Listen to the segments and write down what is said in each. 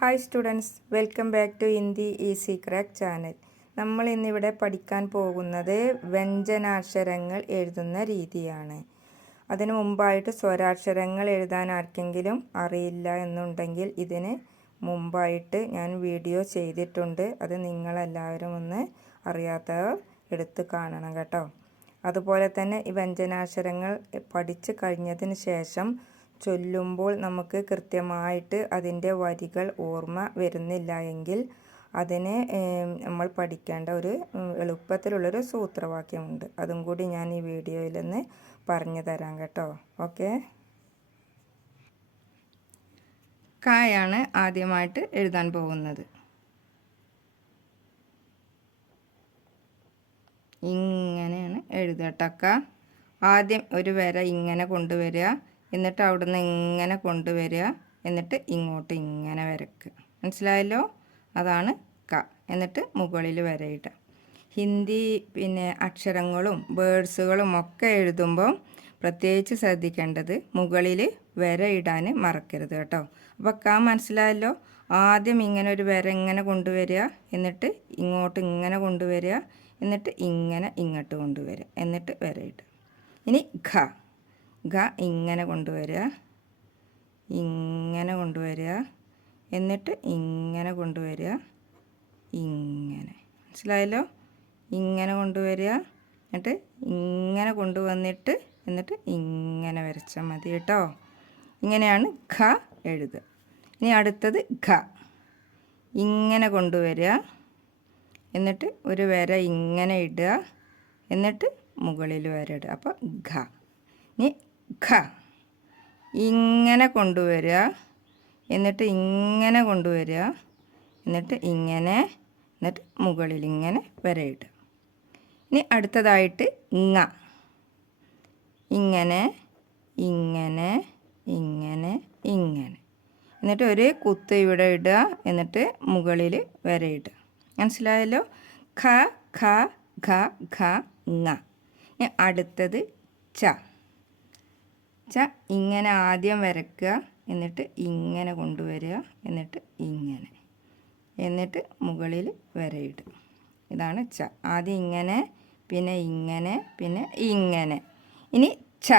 Hi students, welcome back to Hindi easy crack channel. നമ്മൾ ഇന്നിവിടെ പഠിക്കാൻ പോകുന്നത് വ്യഞ്ജനാക്ഷരങ്ങൾ എഴുതുന്ന രീതിയാണ്. അതിനു മുമ്പായിട്ട് സ്വരാക്ഷരങ്ങൾ എഴുതാൻ ആർക്കെങ്കിലും അറിയില്ല എന്നുണ്ടെങ്കിൽ ഇതിന് മുമ്പായിട്ട് ഞാൻ വീഡിയോ ചെയ്തിട്ടുണ്ട്. അത് നിങ്ങളെല്ലാവരും ഒന്ന് അറിയാത്തവർ എടുത്ത് കാണണം കേട്ടോ. അതുപോലെ തന്നെ ഈ വ്യഞ്ജനാക്ഷരങ്ങൾ പഠിച്ചു കഴിഞ്ഞതിന് ശേഷം ചൊല്ലുമ്പോൾ നമുക്ക് കൃത്യമായിട്ട് അതിൻ്റെ വരികൾ ഓർമ്മ വരുന്നില്ല എങ്കിൽ അതിനെ നമ്മൾ പഠിക്കേണ്ട ഒരു എളുപ്പത്തിലുള്ളൊരു സൂത്രവാക്യമുണ്ട്. അതും കൂടി ഞാൻ ഈ വീഡിയോയിൽ ഒന്ന് പറഞ്ഞു തരാം കേട്ടോ. ഓക്കെ, കായാണ് ആദ്യമായിട്ട് എഴുതാൻ പോകുന്നത്. ഇങ്ങനെയാണ് എഴുതട്ടക്ക. ആദ്യം ഒരു വര ഇങ്ങനെ കൊണ്ടുവരിക, എന്നിട്ട് അവിടുന്ന് ഇങ്ങനെ കൊണ്ടുവരിക, എന്നിട്ട് ഇങ്ങോട്ട് ഇങ്ങനെ വരയ്ക്കുക. മനസ്സിലായല്ലോ? അതാണ് ക. എന്നിട്ട് മുകളിൽ വരയിടുക. ഹിന്ദി അക്ഷരങ്ങളും വേർഡ്സുകളും ഒക്കെ എഴുതുമ്പം പ്രത്യേകിച്ച് ശ്രദ്ധിക്കേണ്ടത് മുകളിൽ വരയിടാൻ മറക്കരുത് കേട്ടോ. അപ്പോൾ ക മനസ്സിലായല്ലോ? ആദ്യം ഇങ്ങനെ ഒരു വര ഇങ്ങനെ കൊണ്ടുവരിക, എന്നിട്ട് ഇങ്ങോട്ട് ഇങ്ങനെ കൊണ്ടുവരിക, എന്നിട്ട് ഇങ്ങനെ ഇങ്ങോട്ട് കൊണ്ടുവരിക, എന്നിട്ട് വരയിടുക. ഇനി ഘ. ഘ ഇങ്ങനെ കൊണ്ടുവരിക, ഇങ്ങനെ കൊണ്ടുവരിക, എന്നിട്ട് ഇങ്ങനെ കൊണ്ടുവരിക, ഇങ്ങനെ. മനസ്സിലായല്ലോ? ഇങ്ങനെ കൊണ്ടുവരിക, എന്നിട്ട് ഇങ്ങനെ കൊണ്ടുവന്നിട്ട് എന്നിട്ട് ഇങ്ങനെ വരച്ചാൽ മതി കേട്ടോ. ഇങ്ങനെയാണ് ഘ എഴുതുക. ഇനി അടുത്തത് ഘ. ഇങ്ങനെ കൊണ്ടുവരിക, എന്നിട്ട് ഒരു വര ഇങ്ങനെ ഇടുക, എന്നിട്ട് മുകളിൽ വര ഇടുക. അപ്പോൾ ഘ. ഇനി ഖ. ഇങ്ങനെ കൊണ്ടുവരിക, എന്നിട്ട് ഇങ്ങനെ കൊണ്ടുവരിക, എന്നിട്ട് ഇങ്ങനെ, എന്നിട്ട് മുകളിൽ ഇങ്ങനെ വരയിടുക. ഇനി അടുത്തതായിട്ട് ങ. ഇങ്ങനെ ഇങ്ങനെ ഇങ്ങനെ ഇങ്ങനെ, എന്നിട്ട് ഒരു കുത്ത് ഇവിടെ ഇടുക, എന്നിട്ട് മുകളിൽ വരയിടുക. മനസ്സിലായല്ലോ? ഖ ഖ ഖ ഖ ങ. ഇനി അടുത്തത് ച. ച ഇങ്ങനെ ആദ്യം വരയ്ക്കുക, എന്നിട്ട് ഇങ്ങനെ കൊണ്ടുവരിക, എന്നിട്ട് ഇങ്ങനെ, എന്നിട്ട് മുകളിൽ വരയിടുക. ഇതാണ് ച. ആദ്യം ഇങ്ങനെ, പിന്നെ ഇങ്ങനെ, പിന്നെ ഇങ്ങനെ. ഇനി ച.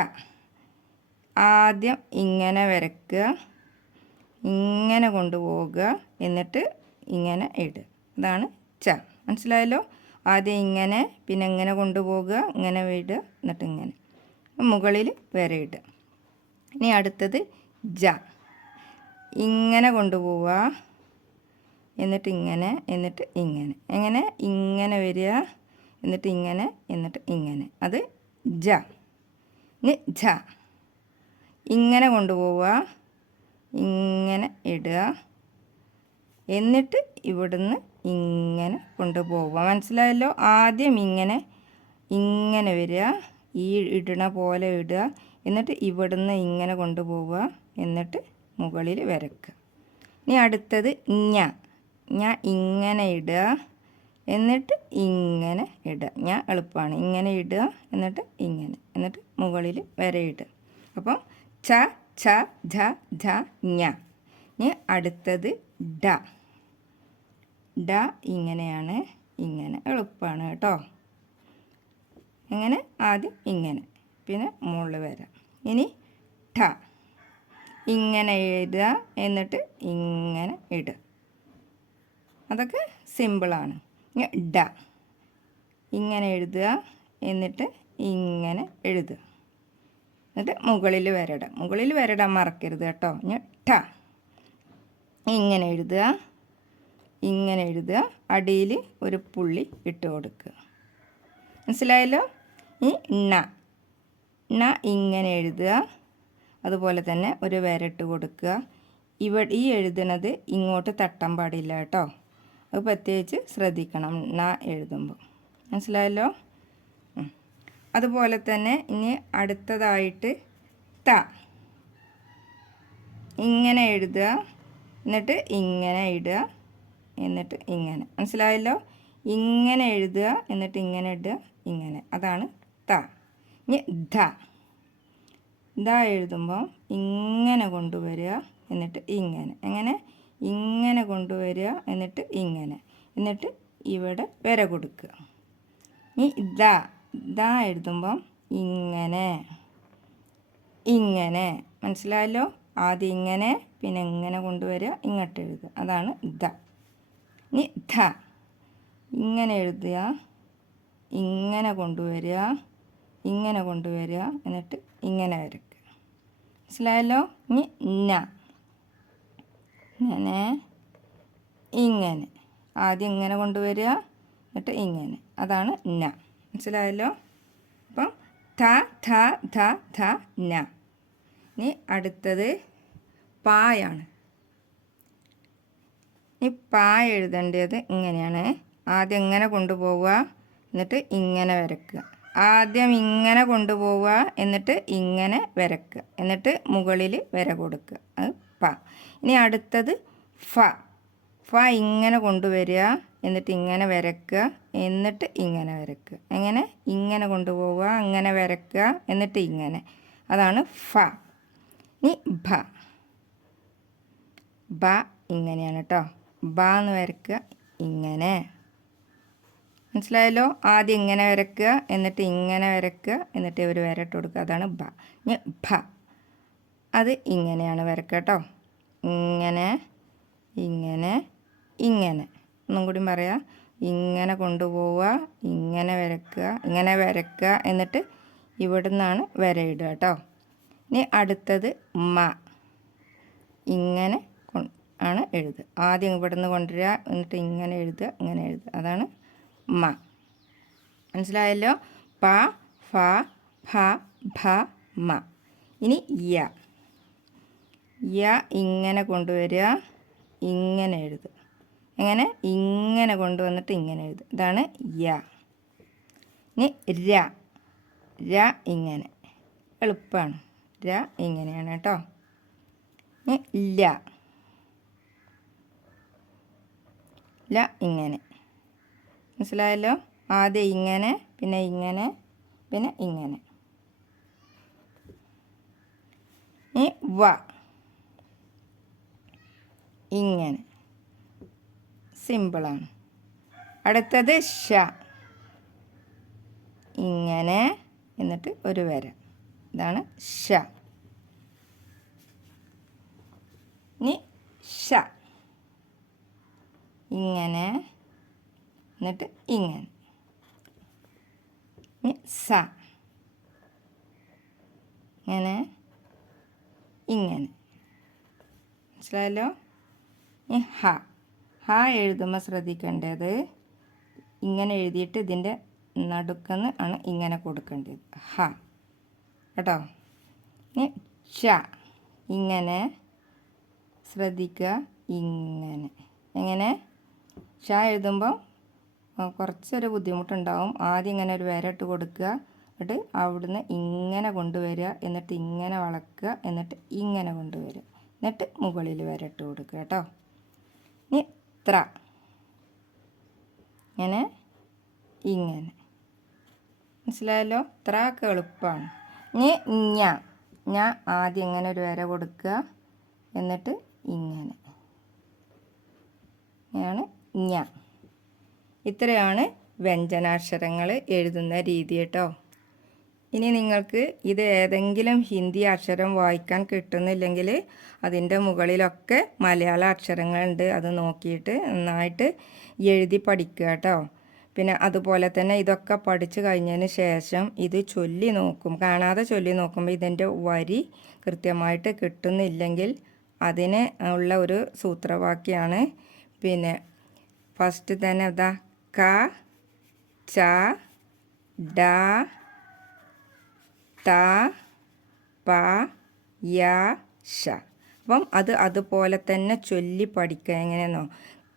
ആദ്യം ഇങ്ങനെ വരയ്ക്കുക, ഇങ്ങനെ കൊണ്ടുപോവുക, എന്നിട്ട് ഇങ്ങനെ ഇടുക. ഇതാണ് ച. മനസ്സിലായല്ലോ? ആദ്യം ഇങ്ങനെ, പിന്നെ ഇങ്ങനെ കൊണ്ടുപോവുക, ഇങ്ങനെ ഇടുക, എന്നിട്ട് ഇങ്ങനെ മുകളിൽ വരയിടുക. ഇനി അടുത്തത് ജ. ഇങ്ങനെ കൊണ്ടുപോവുക, എന്നിട്ട് ഇങ്ങനെ, എന്നിട്ട് ഇങ്ങനെ, എങ്ങനെ ഇങ്ങനെ വരിക, എന്നിട്ട് ഇങ്ങനെ, എന്നിട്ട് ഇങ്ങനെ, അത് ജ. ഇനി ജ. ഇങ്ങനെ കൊണ്ടുപോവുക, ഇങ്ങനെ ഇടുക, എന്നിട്ട് ഇവിടുന്ന് ഇങ്ങനെ കൊണ്ടുപോവുക. മനസ്സിലായല്ലോ? ആദ്യം ഇങ്ങനെ ഇങ്ങനെ വരിക, ഈ ഇടണ പോലെ ഇടുക, എന്നിട്ട് ഇവിടുന്ന് ഇങ്ങനെ കൊണ്ടുപോവുക, എന്നിട്ട് മുകളിൽ വരയ്ക്കുക. ഇനി അടുത്തത് ഞ. ഞ ഇങ്ങനെ ഇടുക, എന്നിട്ട് ഇങ്ങനെ ഇടുക. ഞ എളുപ്പമാണ്. ഇങ്ങനെ ഇടുക, എന്നിട്ട് ഇങ്ങനെ, എന്നിട്ട് മുകളിൽ വരയിടുക. അപ്പം ച ഛ ഝ ഝ ഞ. ഇനി അടുത്തത് ഡ. ഡ ഇങ്ങനെയാണ്, ഇങ്ങനെ എളുപ്പമാണ് കേട്ടോ. ഇങ്ങനെ ആദ്യം ഇങ്ങനെ, പിന്നെ മുകളിൽ വരാം. ഇനി ഠ. ഇങ്ങനെ എഴുതുക, എന്നിട്ട് ഇങ്ങനെ ഇടുക. അതൊക്കെ സിമ്പിളാണ്. ഇനി ഡ. ഇങ്ങനെ എഴുതുക, എന്നിട്ട് ഇങ്ങനെ എഴുതുക, എന്നിട്ട് മുകളിൽ വരയിടുക. മുകളിൽ വരയിടാൻ മറക്കരുത് കേട്ടോ. ഇനി ഠ. ഇങ്ങനെ എഴുതുക, ഇങ്ങനെ എഴുതുക, അടിയിൽ ഒരു പുള്ളി ഇട്ട് കൊടുക്കുക. മനസ്സിലായല്ലോ? ഈ ണ. ണ ഇങ്ങനെ എഴുതുക, അതുപോലെ തന്നെ ഒരു വരട്ട് കൊടുക്കുക. ഈ എഴുതുന്നത് ഇങ്ങോട്ട് തട്ടാൻ പാടില്ല കേട്ടോ. അത് പ്രത്യേകിച്ച് ശ്രദ്ധിക്കണം ണ എഴുതുമ്പോൾ. മനസ്സിലായല്ലോ? അതുപോലെ തന്നെ ഇനി അടുത്തതായിട്ട് ത. ഇങ്ങനെ എഴുതുക, എന്നിട്ട് ഇങ്ങനെ ഇടുക, എന്നിട്ട് ഇങ്ങനെ. മനസ്സിലായല്ലോ? ഇങ്ങനെ എഴുതുക, എന്നിട്ട് ഇങ്ങനെ ഇടുക, ഇങ്ങനെ. അതാണ് ത. ഇനി ധ. ധ എഴുതുമ്പോൾ ഇങ്ങനെ കൊണ്ടുവരിക, എന്നിട്ട് ഇങ്ങനെ, എങ്ങനെ ഇങ്ങനെ കൊണ്ടുവരിക, എന്നിട്ട് ഇങ്ങനെ, എന്നിട്ട് ഇവിടെ വര കൊടുക്കുക. ഈ ദാ എഴുതുമ്പം ഇങ്ങനെ ഇങ്ങനെ, മനസ്സിലായല്ലോ? ആദ്യം ഇങ്ങനെ, പിന്നെ ഇങ്ങനെ കൊണ്ടുവരിക, ഇങ്ങോട്ട് എഴുതുക, അതാണ് ദ. ഇനി ധ ഇങ്ങനെ എഴുതുക, ഇങ്ങനെ കൊണ്ടുവരിക, ഇങ്ങനെ കൊണ്ടുവരിക, എന്നിട്ട് ഇങ്ങനെ വരയ്ക്കുക. മനസ്സിലായല്ലോ? ഇനി ന ഇങ്ങനെ ഇങ്ങനെ, ആദ്യം ഇങ്ങനെ കൊണ്ടുവരിക, എന്നിട്ട് ഇങ്ങനെ, അതാണ് ന. മനസ്സിലായല്ലോ? അപ്പം ധ ധ ധ ധ ന. ഇനി അടുത്തത് പായാണ്. ഈ പാ എഴുതേണ്ടത് ഇങ്ങനെയാണ്. ആദ്യം ഇങ്ങനെ കൊണ്ടുപോവുക, എന്നിട്ട് ഇങ്ങനെ വരയ്ക്കുക. ആദ്യം ഇങ്ങനെ കൊണ്ടുപോവുക, എന്നിട്ട് ഇങ്ങനെ വരയ്ക്കുക, എന്നിട്ട് മുകളിൽ വര കൊടുക്കുക, അത് പ. ഇനി അടുത്തത് ഫ. ഫ ഇങ്ങനെ കൊണ്ടുവരിക, എന്നിട്ട് ഇങ്ങനെ വരയ്ക്കുക, എന്നിട്ട് ഇങ്ങനെ വരയ്ക്കുക. എങ്ങനെ? ഇങ്ങനെ കൊണ്ടുപോവുക, അങ്ങനെ വരയ്ക്കുക, എന്നിട്ട് ഇങ്ങനെ, അതാണ് ഫ. ഇനി ഭ. ബ ഇങ്ങനെയാണ് കേട്ടോ. ബ എന്ന് വരയ്ക്കുക, ഇങ്ങനെ. മനസ്സിലായല്ലോ? ആദ്യം ഇങ്ങനെ വരയ്ക്കുക, എന്നിട്ട് ഇങ്ങനെ വരയ്ക്കുക, എന്നിട്ട് ഒരു വരട്ട് കൊടുക്കുക, അതാണ് ബ. ഇനി ഭ. അത് ഇങ്ങനെയാണ് വരയ്ക്കുക കേട്ടോ. ഇങ്ങനെ ഇങ്ങനെ ഇങ്ങനെ. ഒന്നും കൂടി പറയാം. ഇങ്ങനെ കൊണ്ടുപോവുക, ഇങ്ങനെ വരയ്ക്കുക, ഇങ്ങനെ വരയ്ക്കുക, എന്നിട്ട് ഇവിടെ നിന്നാണ് വരയിടുക കേട്ടോ. ഇനി അടുത്തത് മ. ഇങ്ങനെ ആണ് എഴുതുക. ആദ്യം ഇവിടെ നിന്ന് കൊണ്ടുവരിക, എന്നിട്ട് ഇങ്ങനെ എഴുതുക, ഇങ്ങനെ എഴുതുക, അതാണ് മ. മനസ്സിലായല്ലോ? പ ഫ ഭ ഭ മ. ഇനി യ. യ ഇങ്ങനെ കൊണ്ടുവരിക, ഇങ്ങനെ എഴുതുക. എങ്ങനെ? ഇങ്ങനെ കൊണ്ടുവന്നിട്ട് ഇങ്ങനെ എഴുതുക, ഇതാണ് യ. ഇനി ര. ര ഇങ്ങനെ, എളുപ്പമാണ്. ര ഇങ്ങനെയാണ് കേട്ടോ. ഇനി ല. ല ഇങ്ങനെ. മനസ്സിലായല്ലോ? ആദ്യം ഇങ്ങനെ, പിന്നെ ഇങ്ങനെ, പിന്നെ ഇങ്ങനെ. ഇനി വ. ഇങ്ങനെ, സിമ്പിളാണ്. അടുത്തത് ഷ. ഇങ്ങനെ, എന്നിട്ട് ഒരു വര, ഇതാണ് ഷ. ഇനി ഷ. ഇങ്ങനെ, എന്നിട്ട് ഇങ്ങനെ. ഇനി സ. ഇങ്ങനെ ഇങ്ങനെ. മനസ്സിലായല്ലോ? ഇനി ഹ. ഹ എഴുതുമ്പോൾ ശ്രദ്ധിക്കേണ്ടത് ഇങ്ങനെ എഴുതിയിട്ട് ഇതിൻ്റെ നടുക്കെന്ന് ആണ് ഇങ്ങനെ കൊടുക്കേണ്ടത്, ഹ കേട്ടോ. ഇനി ഷ. ഇങ്ങനെ ശ്രദ്ധിക്കുക, ഇങ്ങനെ. എങ്ങനെ? ഷ എഴുതുമ്പോൾ കുറച്ചൊരു ബുദ്ധിമുട്ടുണ്ടാവും. ആദ്യം ഇങ്ങനെ ഒരു വര ഇട്ട് കൊടുക്കുക, എന്നിട്ട് അവിടുന്ന് ഇങ്ങനെ കൊണ്ടുവരിക, എന്നിട്ട് ഇങ്ങനെ വളക്കുക, എന്നിട്ട് ഇങ്ങനെ കൊണ്ടുവരിക, എന്നിട്ട് മുകളിൽ വര ഇട്ട് കൊടുക്കുക കേട്ടോ. ഇനി ത്ര. ഇങ്ങനെ ഇങ്ങനെ. മനസ്സിലായല്ലോ? ത്ര ഒക്കെ എളുപ്പമാണ്. ഇനി ഞ. ആദ്യം ഇങ്ങനെ ഒരു വര കൊടുക്കുക, എന്നിട്ട് ഇങ്ങനെ, ഇങ്ങനെയാണ് ഞ. ഇത്രയാണ് വ്യഞ്ജനാക്ഷരങ്ങൾ എഴുതുന്ന രീതി കേട്ടോ. ഇനി നിങ്ങൾക്ക് ഇത് ഏതെങ്കിലും ഹിന്ദി അക്ഷരം വായിക്കാൻ കിട്ടുന്നില്ലെങ്കിൽ അതിൻ്റെ മുകളിലൊക്കെ മലയാള അക്ഷരങ്ങളുണ്ട്, അത് നോക്കിയിട്ട് നന്നായിട്ട് എഴുതി പഠിക്കുക കേട്ടോ. പിന്നെ അതുപോലെ തന്നെ ഇതൊക്കെ പഠിച്ചു കഴിഞ്ഞതിന് ശേഷം ഇത് ചൊല്ലി നോക്കും. കാണാതെ ചൊല്ലി നോക്കുമ്പോൾ ഇതിൻ്റെ വരി കൃത്യമായിട്ട് കിട്ടുന്നില്ലെങ്കിൽ അതിന് ഉള്ള ഒരു സൂത്രവാക്യമാണ്. പിന്നെ ഫസ്റ്റ് തന്നെ ഇതാ ക ച ഡ ത പ യ ഷ. അപ്പം അതുപോലെ തന്നെ ചൊല്ലി പഠിക്കുക. എങ്ങനെയെന്നോ?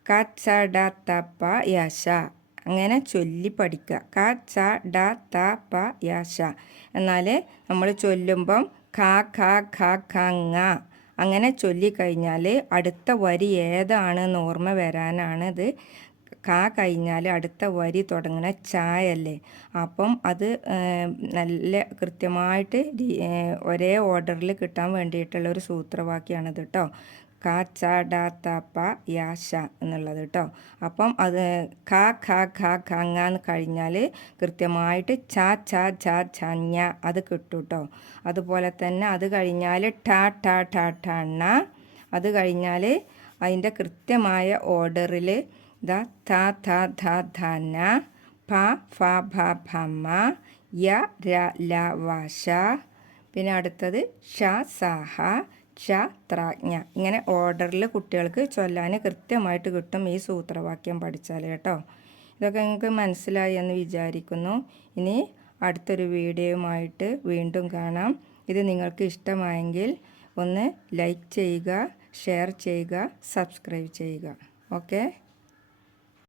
ക ച ഡ ത പ യ ഷ. അങ്ങനെ ചൊല്ലി പഠിക്കുക. ക ച ഡ ത പ യ ഷ. എന്നാൽ നമ്മൾ ചൊല്ലുമ്പം ഖ ഖ ഖ ഖ ങ അങ്ങനെ ചൊല്ലിക്കഴിഞ്ഞാൽ അടുത്ത വരി ഏതാണെന്ന് ഓർമ്മ വരാനാണിത്. ക കഴിഞ്ഞാൽ അടുത്ത വരി തുടങ്ങുന്ന ചായല്ലേ. അപ്പം അത് നല്ല കൃത്യമായിട്ട് ഒരേ ഓർഡറിൽ കിട്ടാൻ വേണ്ടിയിട്ടുള്ള ഒരു സൂത്രവാക്യമാണിത് കേട്ടോ. ക ച ഡ ത പ യ ശ എന്നുള്ളത് കേട്ടോ. അപ്പം അത് ഖ ഖ ഖ ഖ ങ എന്ന് കഴിഞ്ഞാൽ കൃത്യമായിട്ട് ച ച ഛ ഛ ഞ അത് കിട്ടും കേട്ടോ. അതുപോലെ തന്നെ അത് കഴിഞ്ഞാൽ ഠ ഠ ഠ ഠ ണ, അത് കഴിഞ്ഞാൽ അതിൻ്റെ കൃത്യമായ ഓർഡറിൽ ദ ഥ ഥ ധ ധ ന, ഫ ഫ ഭ ഭ മ, യ ര ല വ ശ, പിന്നെ അടുത്തത് ഷ സ ഹ, ക്ഷ ത്രാജ്ഞ. ഇങ്ങനെ ഓർഡറിൽ കുട്ടികൾക്ക് ചൊല്ലാൻ കൃത്യമായിട്ട് കിട്ടും ഈ സൂത്രവാക്യം പഠിച്ചാൽ കേട്ടോ. ഇതൊക്കെ നിങ്ങൾക്ക് മനസ്സിലായി എന്ന് വിചാരിക്കുന്നു. ഇനി അടുത്തൊരു വീഡിയോയുമായിട്ട് വീണ്ടും കാണാം. ഇത് നിങ്ങൾക്ക് ഇഷ്ടമായെങ്കിൽ ഒന്ന് ലൈക്ക് ചെയ്യുക, ഷെയർ ചെയ്യുക, സബ്സ്ക്രൈബ് ചെയ്യുക. ഓക്കെ.